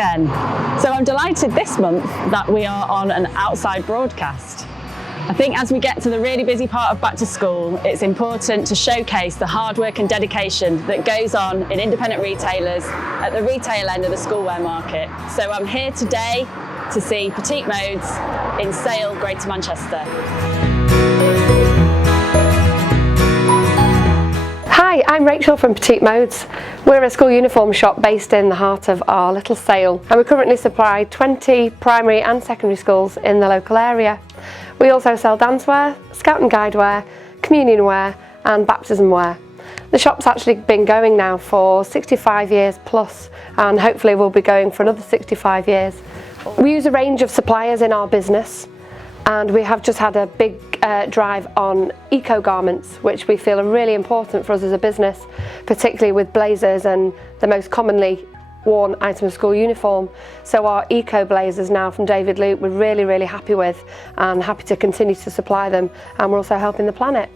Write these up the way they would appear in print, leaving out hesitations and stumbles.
again. So I'm delighted this month that we are on an outside broadcast. I think as we get to the really busy part of back to school, it's important to showcase the hard work and dedication that goes on in independent retailers at the retail end of the schoolwear market. So I'm here today to see Petite Modes in Sale, Greater Manchester. Hi, I'm Rachel from Petite Modes. We're a school uniform shop based in the heart of our little Sale, and we currently supply 20 primary and secondary schools in the local area. We also sell dancewear, scout and guide wear, communion wear and baptism wear. The shop's actually been going now for 65 years plus, and hopefully we'll be going for another 65 years. We use a range of suppliers in our business, and we have just had a big drive on eco garments, which we feel are really important for us as a business, particularly with blazers and the most commonly worn item of school uniform. So our eco blazers now from David Luke we're really happy with, and happy to continue to supply them, and we're also helping the planet.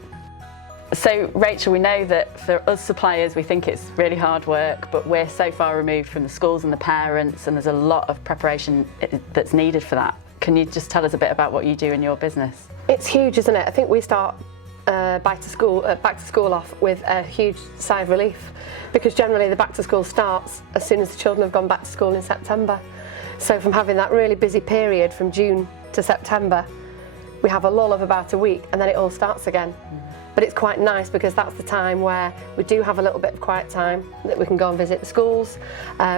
So Rachel, we know that for us suppliers we think it's really hard work, but we're so far removed from the schools and the parents, and there's a lot of preparation that's needed for that. Can you just tell us a bit about what you do in your business? It's huge, isn't it? I think we start back to school off with a huge sigh of relief, because generally the back to school starts as soon as the children have gone back to school in September. So from having that really busy period from June to September, we have a lull of about a week and then it all starts again. But it's quite nice because that's the time where we do have a little bit of quiet time, that we can go and visit the schools,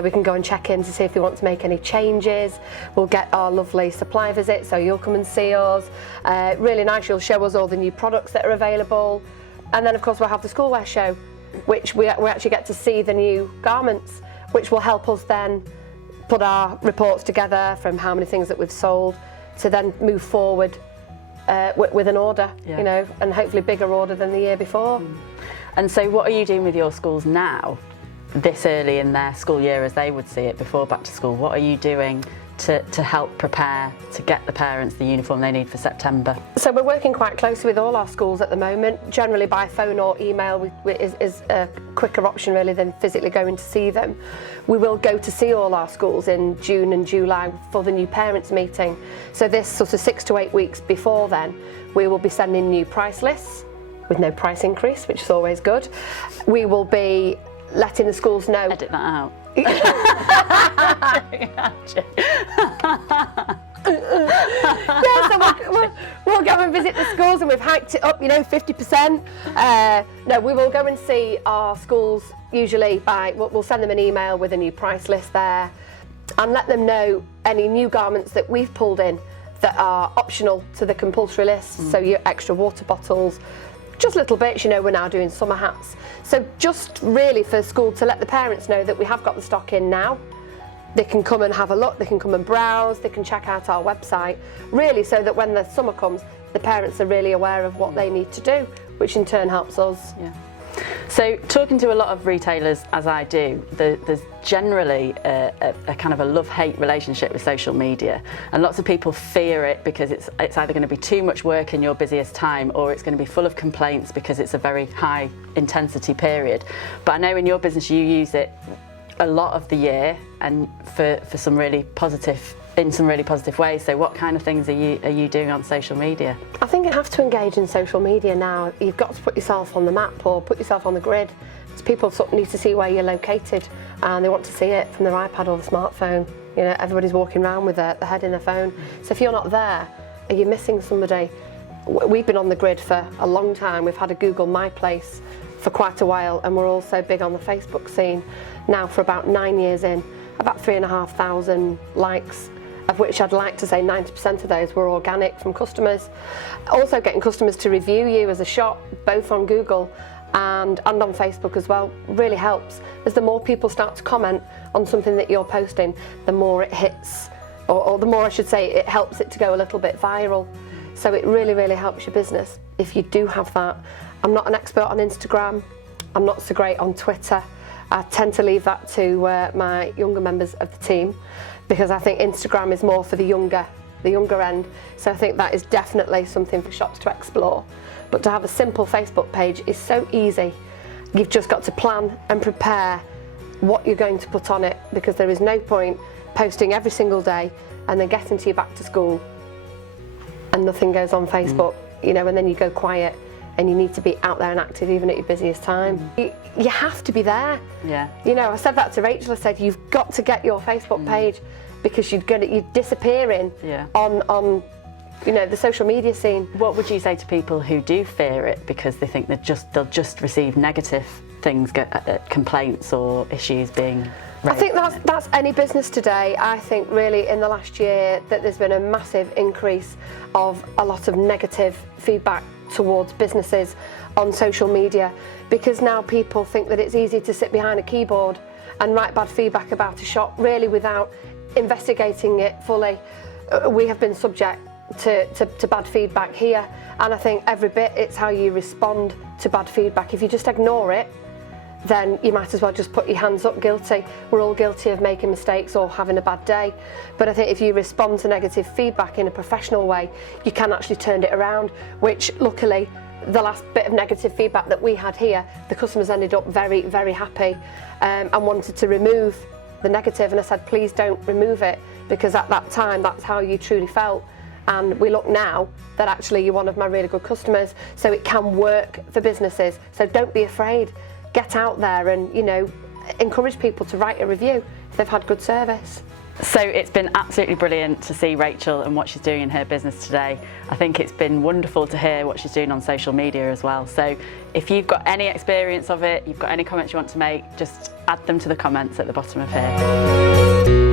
we can go and check in to see if they want to make any changes. We'll get our lovely supply visit, so you'll come and see us. Really nice, you'll show us all the new products that are available. And then of course we'll have the schoolwear show, which we actually get to see the new garments, which will help us then put our reports together from how many things that we've sold to then move forward with an order, you know, and hopefully bigger order than the year before. And so what are you doing with your schools now, this early in their school year as they would see it before back to school? What are you doing to help prepare to get the parents the uniform they need for September? So we're working quite closely with all our schools at the moment, generally by phone or email is a quicker option really than physically going to see them. We will go to see all our schools in June and July for the new parents meeting. So this sort of 6 to 8 weeks before then, we will be sending new price lists with no price increase, which is always good. We will be letting the schools know. Edit that out. So we'll go and visit the schools, and we've hiked it up, you know, 50%. No, we will go and see our schools usually we'll send them an email with a new price list there, and let them know any new garments that we've pulled in that are optional to the compulsory list. So your extra water bottles, just little bits, you know, we're now doing summer hats. So just really for school to let the parents know that we have got the stock in now. They can come and have a look, they can come and browse, they can check out our website, really, so that when the summer comes, the parents are really aware of what they need to do, which in turn helps us. Yeah. So talking to a lot of retailers, as I do, there's generally a kind of a love-hate relationship with social media, and lots of people fear it because it's either going to be too much work in your busiest time, or it's going to be full of complaints because it's a very high intensity period. But I know in your business you use it a lot of the year, and for some really positive, in some really positive ways. So what kind of things are you doing on social media? I think you have to engage in social media now. You've got to put yourself on the map or put yourself on the grid. So people sort of need to see where you're located, and they want to see it from their iPad or the smartphone. You know, everybody's walking around with their head in their phone. So if you're not there, are you missing somebody? We've been on the grid for a long time. We've had a Google My Place for quite a while, and we're also big on the Facebook scene now for about 9 years in, about 3,500 likes, of which I'd like to say 90% of those were organic from customers. Also getting customers to review you as a shop, both on Google and on Facebook as well, really helps. As the more people start to comment on something that you're posting, the more it hits, or the more I should say, it helps it to go a little bit viral. So it really helps your business if you do have that. I'm not an expert on Instagram, I'm not so great on Twitter. I tend to leave that to my younger members of the team, because I think Instagram is more for the younger end. So I think that is definitely something for shops to explore. But to have a simple Facebook page is so easy. You've just got to plan and prepare what you're going to put on it, because there is no point posting every single day and then getting to your back to school and nothing goes on Facebook, you know, and then you go quiet and you need to be out there and active even at your busiest time. You have to be there. Yeah. You know, I said that to Rachel, I said, you've got to get your Facebook page because you're disappearing on you know, the social media scene. What would you say to people who do fear it because they think they'll just receive negative things, complaints or issues being raised? I think that's any business today. I think really in the last year that there's been a massive increase of a lot of negative feedback towards businesses on social media, because now people think that it's easy to sit behind a keyboard and write bad feedback about a shop really without investigating it fully. We have been subject to bad feedback here, and I think every bit it's how you respond to bad feedback. If you just ignore it, then you might as well just put your hands up, guilty. We're all guilty of making mistakes or having a bad day, but I think if you respond to negative feedback in a professional way, you can actually turn it around, which luckily the last bit of negative feedback that we had here, the customers ended up very, very happy and wanted to remove the negative, and I said, please don't remove it, because at that time that's how you truly felt. And we look now that actually you're one of my really good customers, so it can work for businesses. So don't be afraid. Get out there and, you know, encourage people to write a review if they've had good service. So it's been absolutely brilliant to see Rachel and what she's doing in her business today. I think it's been wonderful to hear what she's doing on social media as well. So if you've got any experience of it, you've got any comments you want to make, just add them to the comments at the bottom of here.